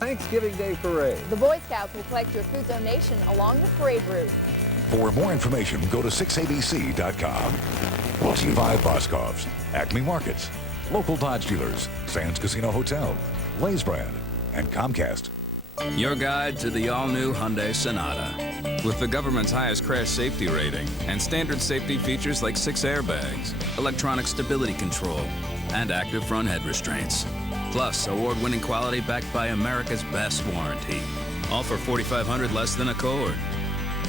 Thanksgiving Day Parade. The Boy Scouts will collect your food donation along the parade route. For more information, go to 6abc.com. Brought to you by Boscov's, Acme Markets, local Dodge dealers, Sands Casino Hotel, Lay's Brand, and Comcast. Your guide to the all-new Hyundai Sonata. With the government's highest crash safety rating and standard safety features like 6 airbags, electronic stability control, and active front head restraints. Plus, award-winning quality backed by America's best warranty. All for $4,500 less than Accord.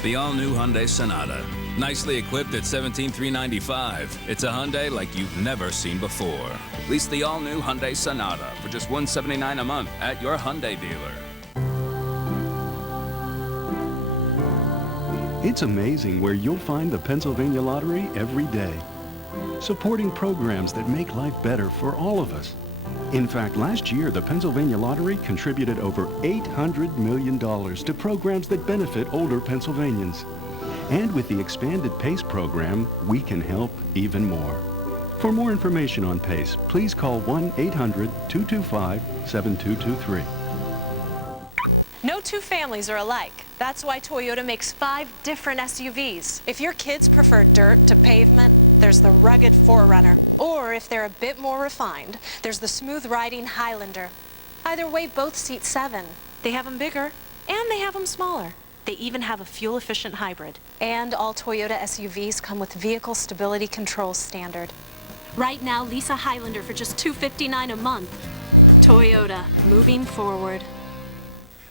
The all-new Hyundai Sonata. Nicely equipped at $17,395. It's a Hyundai like you've never seen before. Lease the all-new Hyundai Sonata for just $179 a month at your Hyundai dealer. It's amazing where you'll find the Pennsylvania Lottery every day, supporting programs that make life better for all of us. In fact, last year, the Pennsylvania Lottery contributed over $800 million to programs that benefit older Pennsylvanians. And with the expanded PACE program, we can help even more. For more information on PACE, please call 1-800-225-7223. No two families are alike. That's why Toyota makes 5 different SUVs. If your kids prefer dirt to pavement, there's the rugged 4Runner. Or if they're a bit more refined, there's the smooth-riding Highlander. Either way, both seat 7. They have them bigger, and they have them smaller. They even have a fuel-efficient hybrid. And all Toyota SUVs come with vehicle stability control standard. Right now, lease a Highlander for just $259 a month. Toyota, moving forward.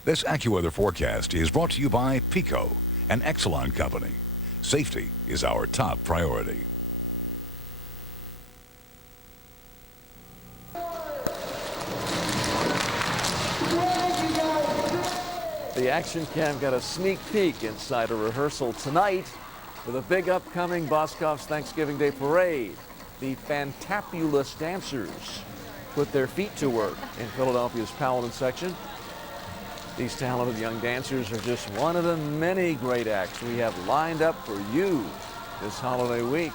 This AccuWeather forecast is brought to you by Pico, an Exelon company. Safety is our top priority. The Action Cam got a sneak peek inside a rehearsal tonight for the big upcoming Boscov's Thanksgiving Day Parade. The fantabulous dancers put their feet to work in Philadelphia's Paladin section. These talented young dancers are just one of the many great acts we have lined up for you this holiday week.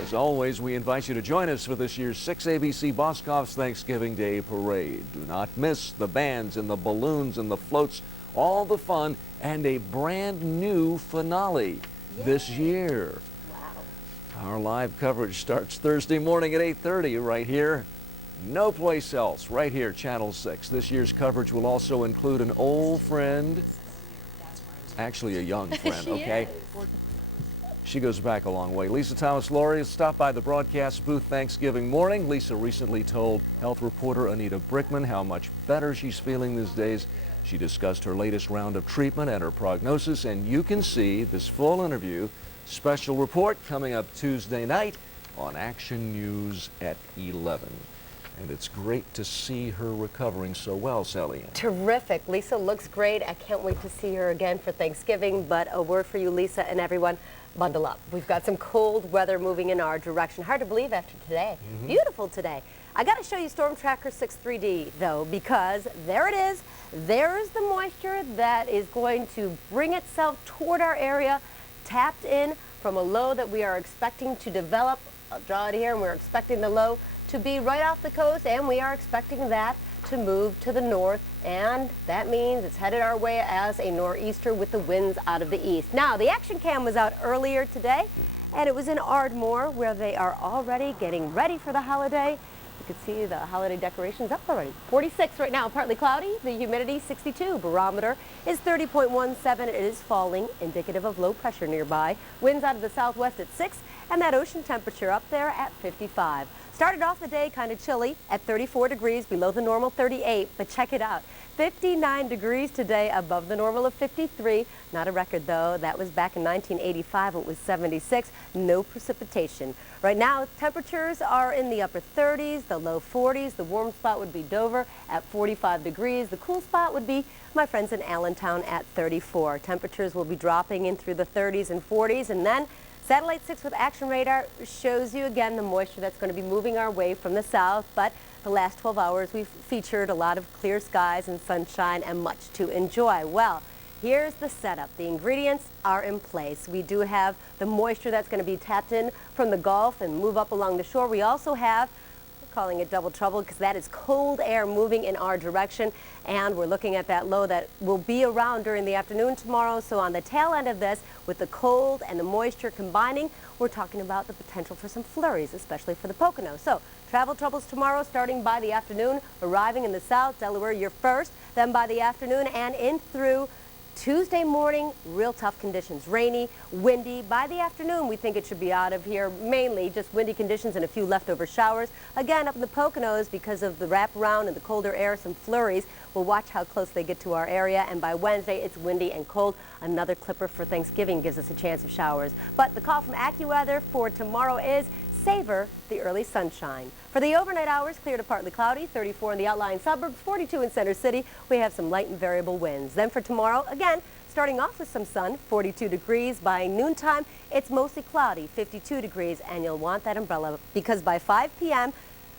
As always, we invite you to join us for this year's 6ABC Boscov's Thanksgiving Day Parade. Do not miss the bands and the balloons and the floats, all the fun, and a brand new finale this year. Wow. Our live coverage starts Thursday morning at 8:30 right here. No place else, right here, Channel 6. This year's coverage will also include an old friend, actually a young friend, okay? She goes back a long way. Lisa Thomas-Laurie stopped by the broadcast booth Thanksgiving morning. Lisa recently told health reporter Anita Brickman how much better she's feeling these days. She discussed her latest round of treatment and her prognosis, and you can see this full interview, special report coming up Tuesday night on Action News at 11. And it's great to see her recovering so well, Sally. Terrific. Lisa looks great. I can't wait to see her again for Thanksgiving. But a word for you, Lisa, and everyone, bundle up. We've got some cold weather moving in our direction. Hard to believe after today. Beautiful today. I got to show you Storm Tracker 6-3D, though, because there it is. There's the moisture that is going to bring itself toward our area, tapped in from a low that we are expecting to develop. I'll draw it here, and we're expecting the low to be right off the coast, and we are expecting that to move to the north, and that means it's headed our way as a nor'easter with the winds out of the east. Now, the Action Cam was out earlier today, and it was in Ardmore, where they are already getting ready for the holiday. You can see the holiday decorations up already. 46 right now, partly cloudy. The humidity 62. Barometer is 30.17. It is falling, indicative of low pressure nearby. Winds out of the southwest at 6, and that ocean temperature up there at 55. Started off the day kind of chilly at 34 degrees, below the normal 38, but check it out. 59 degrees today, above the normal of 53. Not a record, though. That was back in 1985. It was 76. No precipitation. Right now, temperatures are in the upper 30s, the low 40s. The warm spot would be Dover at 45 degrees. The cool spot would be my friends in Allentown at 34. Temperatures will be dropping in through the 30s and 40s, and then Satellite 6 with Action Radar shows you again the moisture that's going to be moving our way from the south, but the last 12 hours we've featured a lot of clear skies and sunshine and much to enjoy. Well, here's the setup. The ingredients are in place. We do have the moisture that's going to be tapped in from the Gulf and move up along the shore. We also have calling it double trouble because that is cold air moving in our direction, and we're looking at that low that will be around during the afternoon tomorrow. So on the tail end of this, with the cold and the moisture combining, we're talking about the potential for some flurries, especially for the Poconos. So travel troubles tomorrow starting by the afternoon, arriving in the south, Delaware, you're first, then by the afternoon and in through Tuesday morning, real tough conditions. Rainy, windy. By the afternoon, we think it should be out of here. Mainly just windy conditions and a few leftover showers. Again, up in the Poconos, because of the wraparound and the colder air, some flurries. We'll watch how close they get to our area. And by Wednesday, it's windy and cold. Another clipper for Thanksgiving gives us a chance of showers. But the call from AccuWeather for tomorrow is savor the early sunshine. For the overnight hours, clear to partly cloudy, 34 in the outlying suburbs, 42 in Center City. We have some light and variable winds. Then for tomorrow, again, starting off with some sun, 42 degrees. By noontime, it's mostly cloudy, 52 degrees, and you'll want that umbrella because by 5 p.m.,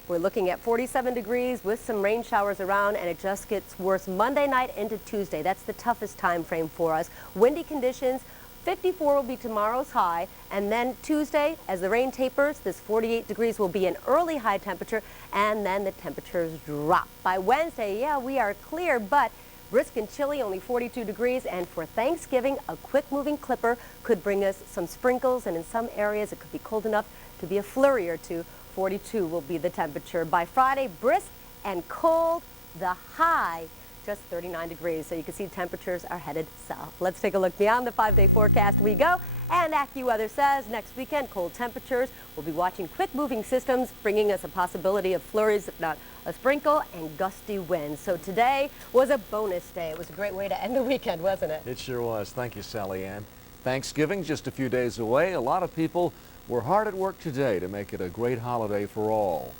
we're looking at 47 degrees with some rain showers around, and it just gets worse Monday night into Tuesday. That's the toughest time frame for us. Windy conditions. 54 will be tomorrow's high, and then Tuesday, as the rain tapers, this 48 degrees will be an early high temperature, and then the temperatures drop. By Wednesday, yeah, we are clear, but brisk and chilly, only 42 degrees, and for Thanksgiving, a quick-moving clipper could bring us some sprinkles, and in some areas, it could be cold enough to be a flurry or two. 42 will be the temperature. By Friday, brisk and cold, the high just 39 degrees, so you can see temperatures are headed south. Let's take a look beyond the 5-day forecast we go, and AccuWeather says next weekend cold temperatures. We'll be watching quick-moving systems, bringing us a possibility of flurries, if not a sprinkle, and gusty winds. So today was a bonus day. It was a great way to end the weekend, wasn't it? It sure was. Thank you, Sally Ann. Thanksgiving just a few days away. A lot of people were hard at work today to make it a great holiday for all.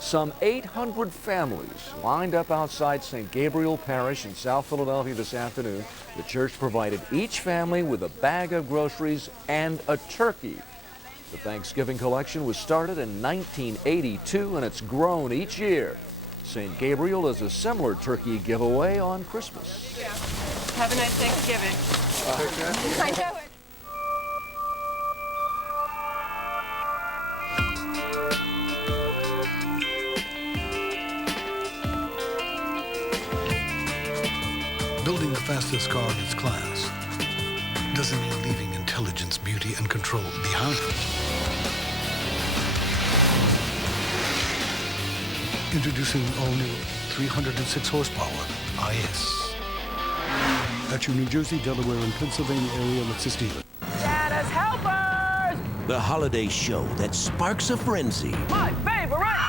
Some 800 families lined up outside St. Gabriel Parish in South Philadelphia this afternoon. The church provided each family with a bag of groceries and a turkey. The Thanksgiving collection was started in 1982 and it's grown each year. St. Gabriel does a similar turkey giveaway on Christmas. Yeah. Have a nice Thanksgiving. I know it. Building the fastest car in its class doesn't mean leaving intelligence, beauty, and control behind. Introducing all-new 306 horsepower IS. At your New Jersey, Delaware, and Pennsylvania area Lexus dealer. Santa's helpers! The holiday show that sparks a frenzy. My favorite!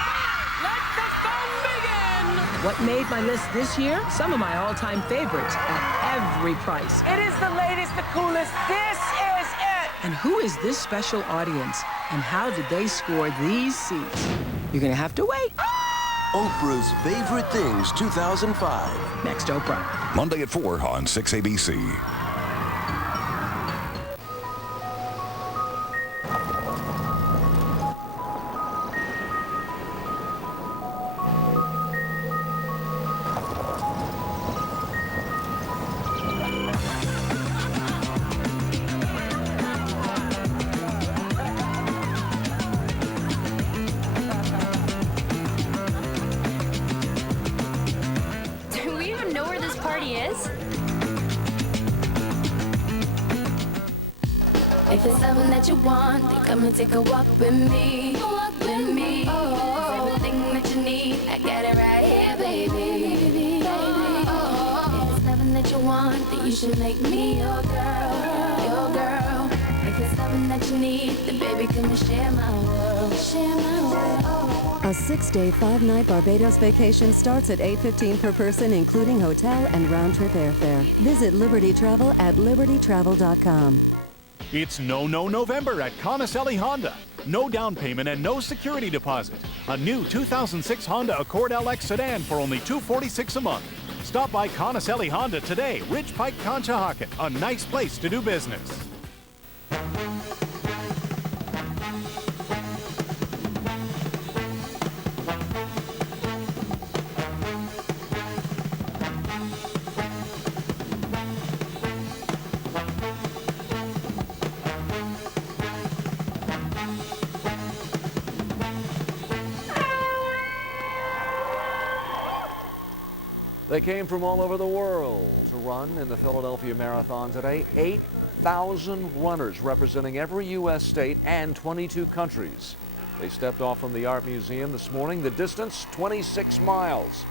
Let the fun begin! What made my list this year? Some of my all-time favorites at every price. It is the latest, the coolest. This is it! And who is this special audience? And how did they score these seats? You're gonna have to wait. Oprah's Favorite Things 2005. Next Oprah. Monday at 4 on 6 ABC. Do we even know where this party is? If it's something that you want, then come and take a walk with me. Walk with me. Oh, everything that you need, I got it right here, baby. If it's nothing that you want, then you should make me your girl. Your girl. If it's something that you need, then baby, come and share my world. Share my world. A 6-day, 5-night Barbados vacation starts at $815 per person, including hotel and round-trip airfare. Visit Liberty Travel at libertytravel.com. It's No November at Conacelli Honda. No down payment and no security deposit. A new 2006 Honda Accord LX sedan for only $246 a month. Stop by Conacelli Honda today, Ridge Pike, Conshohocken. A nice place to do business. They came from all over the world to run in the Philadelphia Marathon today. 8,000 runners representing every U.S. state and 22 countries. They stepped off from the Art Museum this morning. The distance, 26 miles.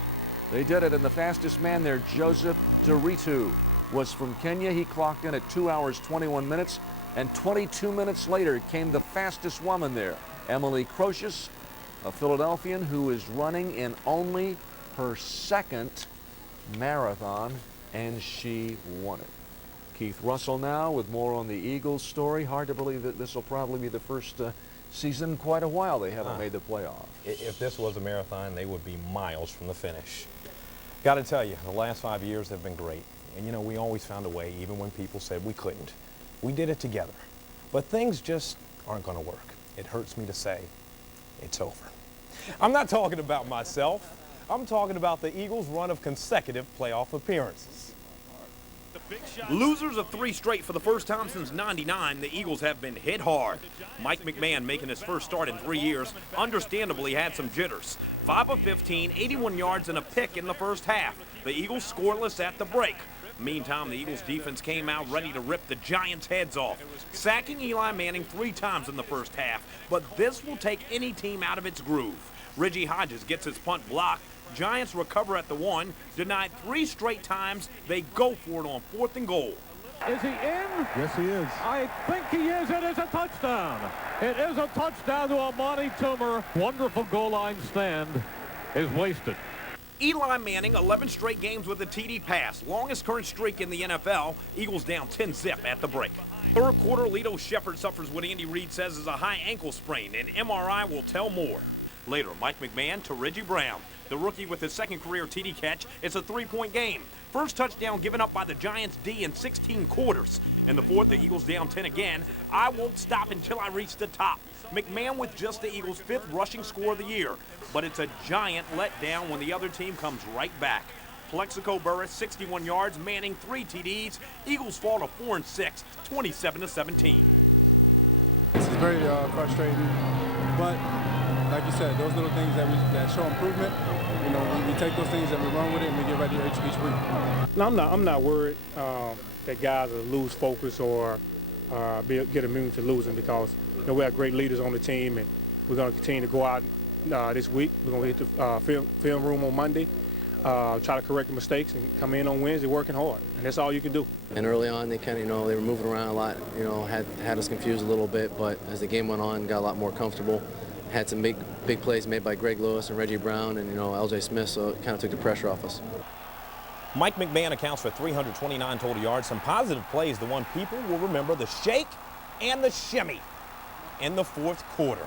They did it, and the fastest man there, Joseph Duritu, was from Kenya. He clocked in at 2 hours, 21 minutes, and 22 minutes later came the fastest woman there, Emily Crocious, a Philadelphian who is running in only her second marathon, and she won it. Keith Russell now with more on the Eagles story. Hard to believe that this will probably be the first season in quite a while they haven't made the playoffs. If this was a marathon, they would be miles from the finish. Got to tell you, the last 5 years have been great. And you know, we always found a way, even when people said we couldn't. We did it together. But things just aren't going to work. It hurts me to say it's over. I'm not talking about myself. I'm talking about the Eagles' run of consecutive playoff appearances. Losers of 3 straight for the first time since '99, the Eagles have been hit hard. Mike McMahon, making his first start in 3 years, understandably had some jitters. 5 of 15, 81 yards and a pick in the first half. The Eagles scoreless at the break. Meantime, the Eagles defense came out ready to rip the Giants' heads off, sacking Eli Manning 3 times in the first half. But this will take any team out of its groove. Reggie Hodges gets his punt blocked. Giants recover at the 1, denied 3 straight times. They go for it on 4th and goal. Is he in? Yes, he is. I think he is. It is a touchdown. It is a touchdown to Amani Toomer. Wonderful goal line stand is wasted. Eli Manning, 11 straight games with a TD pass. Longest current streak in the NFL. Eagles down 10-zip at the break. Third quarter, Lito Shepherd suffers what Andy Reid says is a high ankle sprain. An MRI will tell more. Later, Mike McMahon to Reggie Brown. The rookie with his second career TD catch. It's a 3-point game. First touchdown given up by the Giants D in 16 quarters. In the fourth, the Eagles down 10 again. I won't stop until I reach the top. McMahon with just the Eagles' 5th rushing score of the year. But it's a giant letdown when the other team comes right back. Plexico Burris, 61 yards. Manning, 3 TDs. Eagles fall to 4-6, 27-17. This is very frustrating, but like you said, those little things that show improvement, you know, we take those things and we run with it and we get ready each week. No, I'm not worried that guys will lose focus or get immune to losing, because you know, we have great leaders on the team, and we're going to continue to go out this week. We're going to hit the film room on Monday, try to correct the mistakes, and come in on Wednesday working hard, and that's all you can do. And early on, they kind of, they were moving around a lot, had us confused a little bit, but as the game went on, got a lot more comfortable. Had some big plays made by Greg Lewis and Reggie Brown and, L.J. Smith, so it kind of took the pressure off us. Mike McMahon accounts for 329 total yards. Some positive plays, the one people will remember, the shake and the shimmy in the 4th quarter.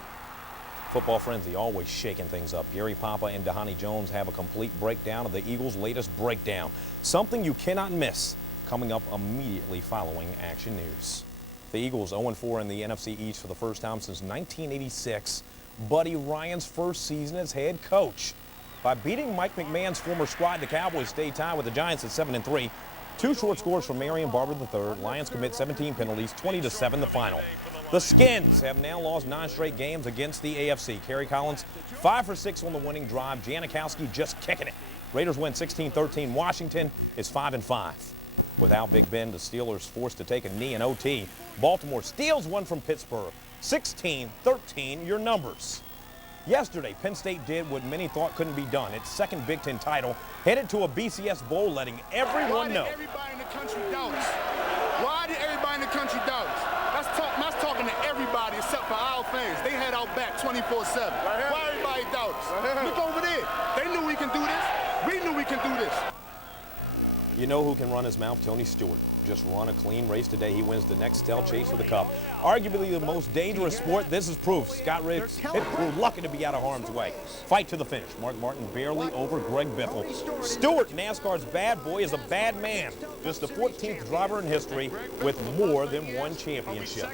Football Frenzy always shaking things up. Gary Papa and Dhani Jones have a complete breakdown of the Eagles' latest breakdown. Something you cannot miss coming up immediately following Action News. The Eagles 0-4 in the NFC East for the first time since 1986. Buddy Ryan's first season as head coach. By beating Mike McMahon's former squad, the Cowboys stay tied with the Giants at 7-3. 2 short scores from Marion Barber III. Lions commit 17 penalties, 20-7 the final. The Skins have now lost 9 straight games against the AFC. Kerry Collins 5 for 6 on the winning drive. Janikowski just kicking it. Raiders win 16-13. Washington is 5-5. Without Big Ben, the Steelers forced to take a knee in OT. Baltimore steals one from Pittsburgh. 16-13, your numbers. Yesterday, Penn State did what many thought couldn't be done. Its second Big Ten title, headed to a BCS Bowl, letting everyone know. Why did everybody in the country doubt us? Why did everybody in the country doubt us? That's talking to everybody except for our fans. They had our back 24/7. Why everybody doubt us? Look over there. They knew we can do this. We knew we can do this. You know who can run his mouth? Tony Stewart. Just run a clean race today. He wins the next stale chase for the Cup. Arguably the most dangerous sport. This is proof. Scott Riggs hit crew lucky to be out of harm's way. Fight to the finish. Mark Martin barely over Greg Biffle. Stewart, NASCAR's bad boy, is a bad man. Just the 14th driver in history with more than 1 championship.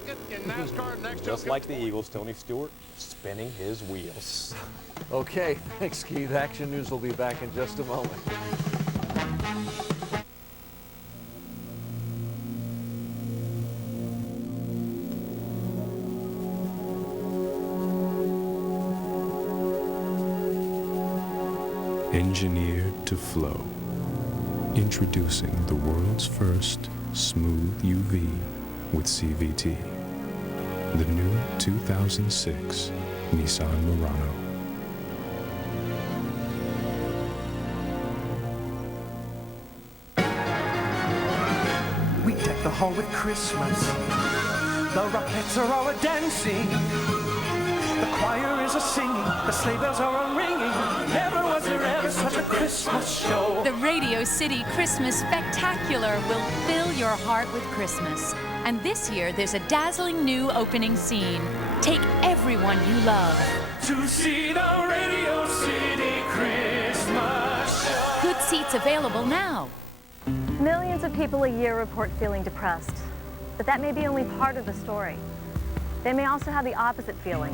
Just like the Eagles, Tony Stewart spinning his wheels. Okay, thanks, Keith. Action News will be back in just a moment. Engineered to flow. Introducing the world's first smooth UV with CVT. The new 2006 Nissan Murano. We deck the hall with Christmas. The Rockettes are all a-dancing. The choir is a-singing. The sleigh bells are a-ringing. Never was there ever such a Christmas show. The Radio City Christmas Spectacular will fill your heart with Christmas. And this year, there's a dazzling new opening scene. Take everyone you love to see the Radio City Christmas show. Good seats available now. Millions of people a year report feeling depressed, but that may be only part of the story. They may also have the opposite feeling.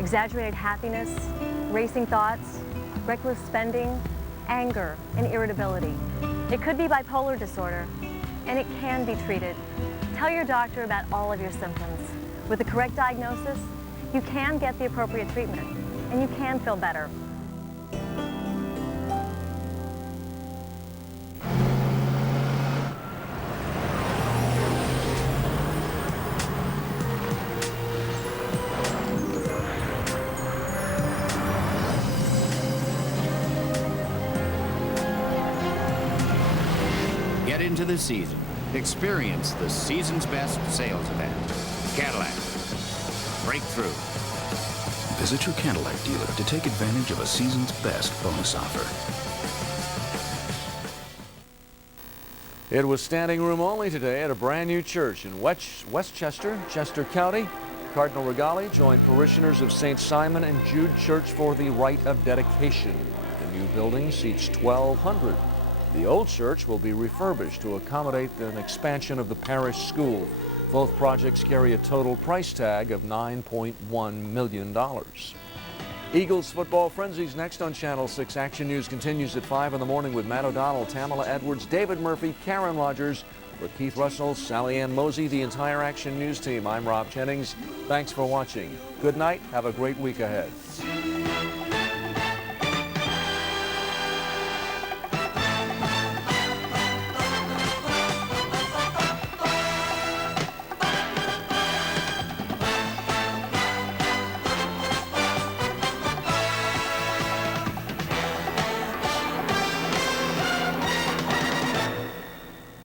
Exaggerated happiness, racing thoughts, reckless spending, anger, and irritability. It could be bipolar disorder, and it can be treated. Tell your doctor about all of your symptoms. With the correct diagnosis, you can get the appropriate treatment, and you can feel better. Get into the season. Experience the season's best sales event. Cadillac. Breakthrough. Visit your Cadillac dealer to take advantage of a season's best bonus offer. It was standing room only today at a brand new church in Westchester, Chester County. Cardinal Regali joined parishioners of St. Simon and Jude Church for the rite of dedication. The new building seats 1,200. The old church will be refurbished to accommodate an expansion of the parish school. Both projects carry a total price tag of $9.1 million. Eagles football frenzies next on Channel 6. Action News continues at 5 in the morning with Matt O'Donnell, Tamala Edwards, David Murphy, Karen Rogers. For Keith Russell, Sally Ann Mosey, the entire Action News team, I'm Rob Jennings. Thanks for watching. Good night. Have a great week ahead.